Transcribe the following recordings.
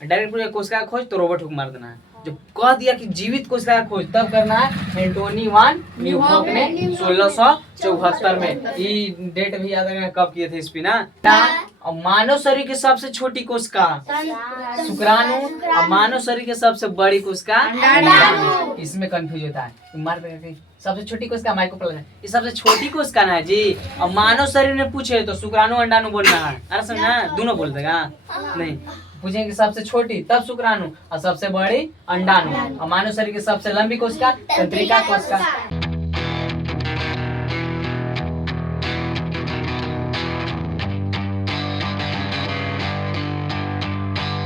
Direct पूछे कोशिका का खोज तो रोबोट हुक मार देना है। जब कह दिया कि जीवित कोशिका का खोज तब करना है एंटोनी वान न्यूहॉक ने 1674 में। ये डेट भी याद रखना कब किए थे इस पे ना। और मानव शरीर की सबसे छोटी कोशिका शुक्राणु और मानव शरीर की सबसे बड़ी कोशिका इसमें कंफ्यूज होता है। मार देते सबसे छोटी कोशिका माइक्रोप्लाज्मा, ये सबसे छोटी कोशिका ना है जी। और मानव शरीर में पूछे तो शुक्राणु अंडाणु बोलना है। अरे समझना दोनों बोल देगा नहीं, पूछेंगे सबसे छोटी तब शुक्राणु और सबसे बड़ी अंडाणु। और मानव शरीर की सबसे लंबी कोशिका तंत्रिका कोशिका।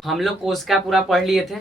हम लोग कोशिका पूरा पढ़ लिए थे।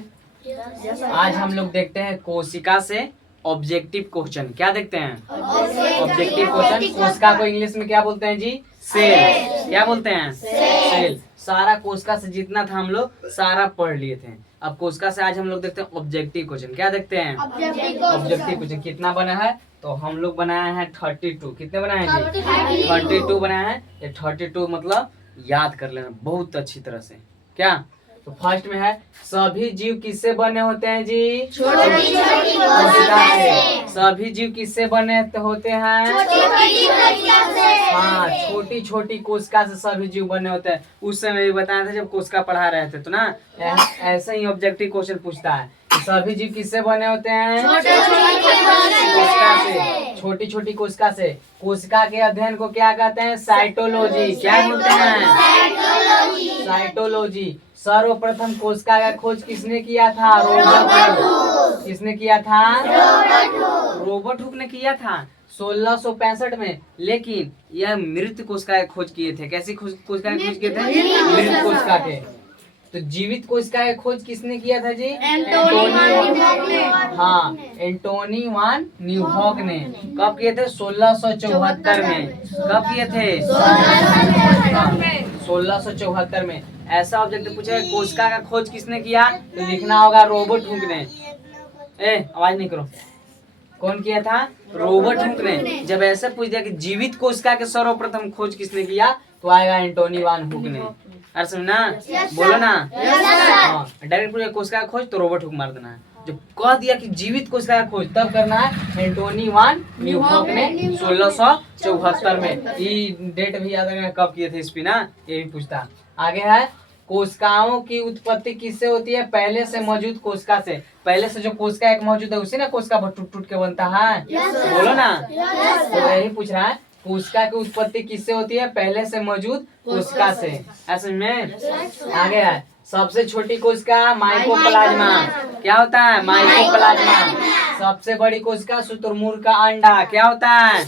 आज हम लोग देखते हैं कोशिका से ऑब्जेक्टिव क्वेश्चन। क्या देखते हैं? Objective question. कोशिका को इंग्लिश में क्या बोलते हैं जी? सेल। क्या बोलते हैं? सेल। सारा कोशिका से जितना था हम लोग सारा पढ़ लिए थे। अब कोशिका से आज हम लोग देखते हैं ऑब्जेक्टिव क्वेश्चन। क्या देखते हैं? Objective question. कितना बना है? तो हम लोग बनाया है 32। कितने बनाए हैं जी? 32 बनाया है। ये 32 मतलब याद कर लेना बहुत अच्छी तरह से। क्या? तो फर्स्ट में है सभी जीव किससे बने होते हैं जी? कोशिका से। सभी जीव किससे बने होते हैं? हाँ, छोटी छोटी कोशिका से सभी जीव बने होते हैं। उस समय भी बताया था जब कोशिका पढ़ा रहे थे तो ना ऐसे ही ऑब्जेक्टिव क्वेश्चन पूछता है सभी जीव किससे बने होते हैं? कोशिका से। छोटी छोटी कोशिका से। कोशिका के अध्ययन को क्या कहते हैं? साइटोलॉजी। क्या बोलते हैं? साइटोलॉजी। सर्वप्रथम कोशिका का खोज किसने किया था? Robert Hooke. किसने किया था? रॉबर्ट हुक ने किया था 1665 में। लेकिन यह मृत कोशिका का खोज किए थे। कैसी कोशिका का खोज किए थे? मृत कोशिका के। तो जीवित कोशिका का खोज किसने किया था जी? हाँ, एंटोनी वान न्यूहॉक ने। कब किए थे? 1674 में। कब किए थे? 1674 में। ऐसा ऑब्जेक्ट पूछा कोशिका का खोज किसने किया तो लिखना होगा रॉबर्ट हुक ने। आवाज नहीं करो। कौन किया था? रॉबर्ट हुक ने। जब ऐसे पूछ दिया कि जीवित कोशिका के सर्वप्रथम खोज किसने किया तो आएगा एंटोनी वान हुक ने। अरे समझना बोलो ना। हाँ, डायरेक्ट पूछे कोशिका का खोज तो रॉबर्ट हुक मार देना है। जब कह दिया कि जीवित कोशिका का खोज तब करना है एंटोनी वान न्यूहॉक ने 1674 में। ये डेट भी याद रखना कब किए थे इस पे ना। ये भी पूछता। आगे है कोशिकाओं की उत्पत्ति किससे होती है? पहले से मौजूद कोशिका से। पहले से जो कोशिका एक मौजूद है उसी ना कोशिका टूट टूट के बनता है। बोलो ना। तो यही पूछ रहा है कोशिका की उत्पत्ति किससे होती है? पहले से मौजूद कोशिका से। ऐसे में आगे है सबसे छोटी कोशिका माइकोप्लाज्मा। क्या होता है? माइकोप्लाज्मा। सबसे बड़ी कोशिका शुतुरमुर्ग का अंडा। क्या होता है?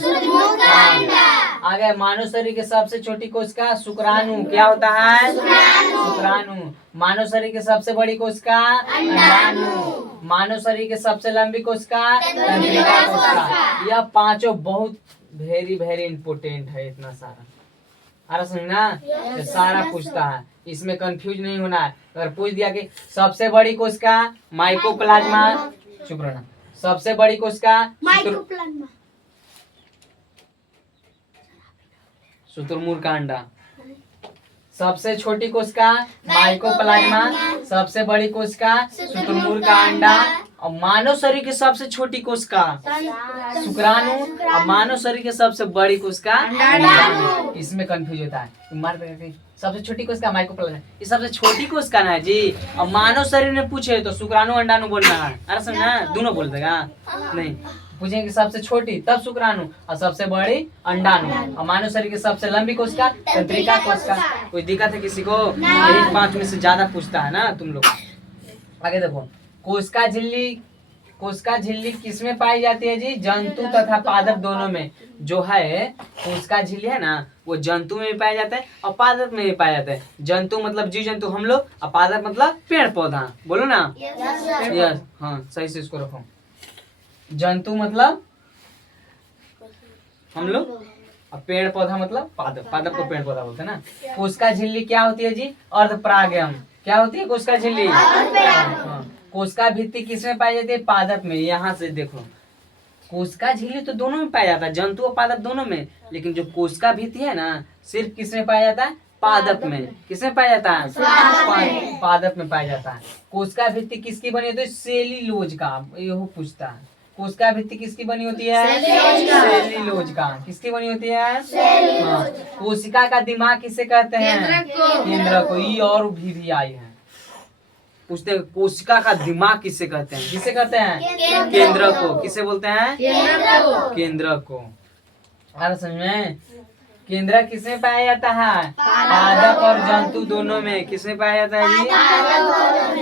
आगे मानव शरीर के सबसे छोटी कोशिका शुक्राणु। क्या होता है? शुक्राणु। मानव शरीर के सबसे बड़ी कोशिका अंडाणु। मानव शरीर के सबसे लंबी कोशिका तंत्रिका कोशिका। यह पांचों बहुत वेरी वेरी इंपोर्टेंट है। इतना सारा अरे समझना ये सारा पूछता है। इसमें कंफ्यूज नहीं होना है। अगर पूछ दिया कि सबसे बड़ी कोशिका माइकोप्लाज्मा, चुप रहना। सबसे बड़ी कोशिका शुतुरमुर्ग का अंडा। सबसे छोटी कोशिका माइकोप्लाज्मा। सबसे बड़ी कोशिका शुतुरमुर्ग का अंडा। और मानव शरीर की सबसे छोटी कोशिका शुक्राणु और मानव शरीर की सबसे बड़ी कोशिका अंडाणु। इसमें कंफ्यूज होता है। मार देते सबसे छोटी कोशिका माइकोप्लाज्मा, ये सबसे छोटी कोशिका ना है जी। और मानव शरीर में पूछे तो शुक्राणु अंडाणु बोलना है। अरे समझना दोनों बोल देगा नहीं, पूछेंगे सबसे छोटी तब शुक्राणु और सबसे बड़ी अंडाणु। और मानव शरीर की सबसे लंबी कोशिका तंत्रिका कोशिका। कोई दिक्कत है किसी को? यही 5 में से ज्यादा पूछता है ना तुम लोग। आगे देखो कोशिका झिल्ली किसमें पाई जाती है जी? जंतु तथा पादप दोनों में। जो है कोशिका झिल्ली है ना वो जंतु में भी पाया जाता है और पादप में भी पाया जाता है। जंतु मतलब जीव जंतु हम लोग और पादप मतलब पेड़ पौधा। बोलो ना। यस हाँ, सही से इसको रखो। जंतु मतलब हम लोग और पेड़ पौधा मतलब पादप। पादप को पेड़ पौधा बोलते हैं ना। कोशिका झिल्ली क्या होती है जी? अर्धपरागयम। क्या होती है कोशिका झिल्ली? कोशिका भित्ति किसमें पाई जाती है? पादप में। यहाँ से देखो कोशिका झिल्ली तो दोनों में पाया जाता है, जंतु और पादप दोनों में। लेकिन जो कोशिका भित्ति है ना सिर्फ किसमें पाया जाता है? पादप में। किसमें पाया जाता है? पादप में पाया जाता है। कोशिका भित्ति किसकी बनी होती है? सेल्यूलोज का। यह पूछता है कोशिका भित्ति किसकी बनी होती है? सेल्यूलोज का। किसकी बनी होती है? हाँ। कोशिका का दिमाग किसे कहते हैं? केंद्र को। ई और भी आई है। पूछते हैं कोशिका का दिमाग किसे कहते हैं? किसे कहते हैं? केंद्र को। किसे बोलते हैं? केंद्र को। अरे समझ में? केंद्र किसमें पाया जाता है? पादप और जंतु दोनों में। किसमें पाया जाता है जी?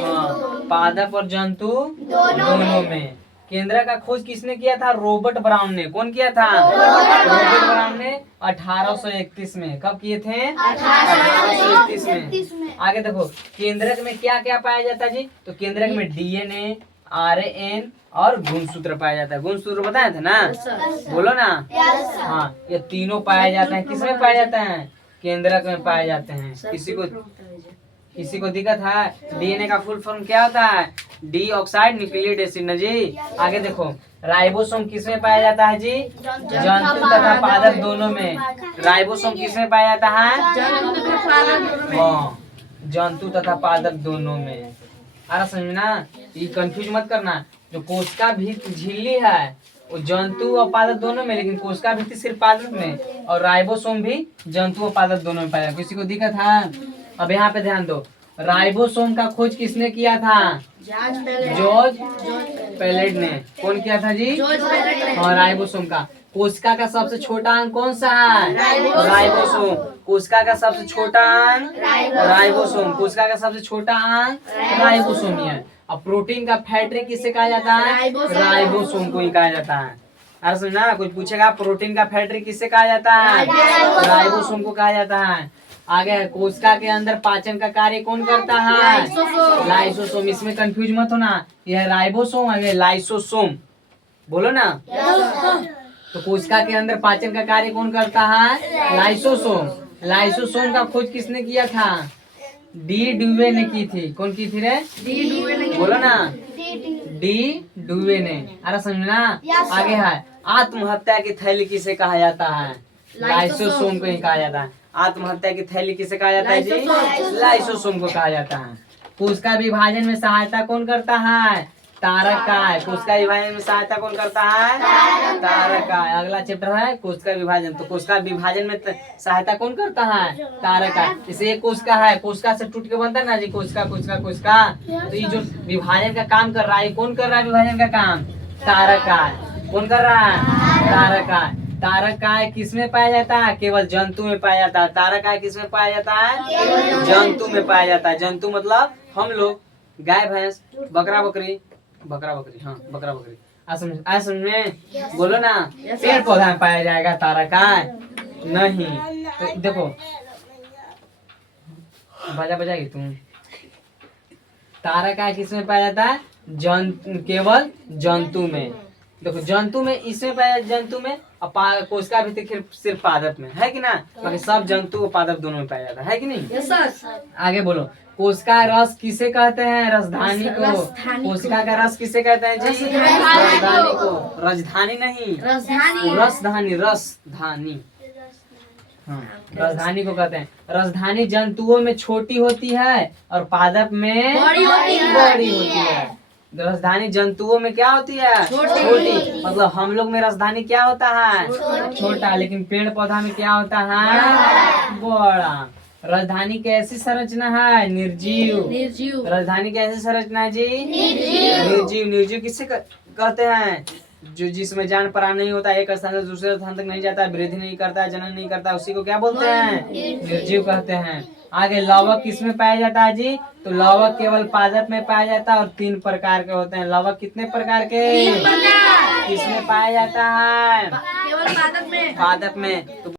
हाँ, पादप और जंतु दोनों में। केंद्र का खोज किसने किया था? रॉबर्ट ब्राउन ने। कौन किया था? रॉबर्ट ब्राउन ने 1831 में। कब किए थे? 1831 में। आगे देखो केंद्रक में क्या क्या पाया जाता है जी? तो केंद्रक में डीएनए, आरएन और गुणसूत्र पाया जाता है। गुणसूत्र बताया था ना? बोलो ना। हाँ, ये तीनों पाया जाता है। किसमें पाया जाता है? केंद्रक में पाए जाते हैं। किसी को दिक्कत है? डीएनए का फुल फॉर्म क्या होता है? डी ऑक्साइड न्यूक्लियोटाइड एसिड ना जी। आगे देखो राइबोसोम किसमें पाया जाता है जी? जंतु तथा पादप दोनों में। राइबोसोम किसमें पाया जाता है? हाँ, जंतु तथा पादप दोनों में। अरे समझना, ये कंफ्यूज मत करना। जो कोशिका भित्ति झिल्ली है वो जंतु और पादप दोनों में, लेकिन कोशिका भित्ति सिर्फ पादप में, और राइबोसोम भी जंतु और पादप दोनों में पाया। किसी को दिक्कत है? अब यहाँ पे ध्यान दो। राइबोसोम का खोज किसने किया था? जॉर्ज पैलेट ने। कौन किया था जी? हाँ, राइबोसोम का। कोशिका का सबसे छोटा अंग कौन सा है? राइबोसोम। कोशिका का सबसे छोटा अंग राइबोसोम। कोशिका का सबसे छोटा अंग राइबोसोम ही है। अब प्रोटीन का फैक्ट्री किसे कहा जाता है? राइबोसोम को ही कहा जाता है। अरे सुनना, कोई पूछेगा प्रोटीन का फैक्ट्री किसे कहा जाता है? राइबोसोम को कहा जाता है। आगे कोशिका के अंदर पाचन का कार्य कौन करता है? लाइसोसोम। इसमें कंफ्यूज मत होना, यह राइबोसोम है, यह लाइसोसोम। बोलो ना। तो कोशिका के अंदर पाचन का कार्य कौन करता है? लाइसोसोम। लाइसोसोम का खोज किसने किया था? डी डुवे ने की थी। कौन की थी रे? बोलो ना। डी डुवे ने। अरे समझना। आगे है आत्महत्या की थैली किसे कहा जाता है? लाइसोसोम को ही कहा जाता है। आत्महत्या की थैली किसे कहा जाता है जी? लाइसोसोम को कहा जाता है। कोशिका विभाजन में सहायता कौन करता है? तारकाय। कोशिका विभाजन में सहायता कौन करता है? तारकाय। अगला चैप्टर है कोशिका विभाजन। तो कोशिका विभाजन में सहायता कौन करता है? तारकाय। जैसे एक कोशिका है, कोशिका से टूट के बनता है ना जी, कोशिका कोशिका कोशिका। तो ये जो विभाजन का काम कर रहा है, कौन कर रहा है विभाजन का काम? तारकाय। कौन कर रहा है? तारकाय। तारकाय किसमें पाया जाता है? केवल जंतु में पाया जाता है। तारकाय किसमें पाया जाता है? जंतु में पाया जाता है। जंतु मतलब हम लोग, गाय भैंस, बकरा बकरी। हाँ, बकरा बकरी। आ समझ में? बोलो ना। पेड़ पौधा में पाया जाएगा तारकाय? नहीं। तो देखो बजाएगी तुम। तारकाय किसमें पाया जाता है? केवल जंतु में। देखो जंतु में इसमें पाया, जंतु में, और कोशिका भी सिर्फ पादप में है कि ना? बाकी सब जंतु और पादप दोनों में पाया जाता है कि नहीं? आगे बोलो कोशिका रस किसे कहते हैं? रसधानी को। कोशिका का रस किसे कहते हैं जी? रसधानी को। राजधानी नहीं, रसधानी। रसधानी, हाँ, राजधानी को कहते हैं। राजधानी जंतुओं में छोटी होती है और पादप में बड़ी होती है। राजधानी जंतुओं में क्या होती है? छोटी। मतलब हम लोग में राजधानी क्या होता है? छोटा। लेकिन पेड़ पौधा में क्या होता है? बड़ा। राजधानी कैसी संरचना है? निर्जीव। राजधानी कैसी संरचना है जी? निर्जीव। निर्जीव किससे कहते हैं? जो जिसमें जान प्राण नहीं होता, एक स्थान से दूसरे स्थान तक नहीं जाता, वृद्धि नहीं करता, जनन नहीं करता, उसी को क्या बोलते हैं? निर्जीव कहते हैं। आगे लवक किसमें पाया जाता है जी? तो लवक केवल पादप में पाया जाता है और 3 प्रकार के होते हैं। लवक कितने प्रकार के? 3 प्रकार। किसमें पाया जाता है? केवल पादप में। तो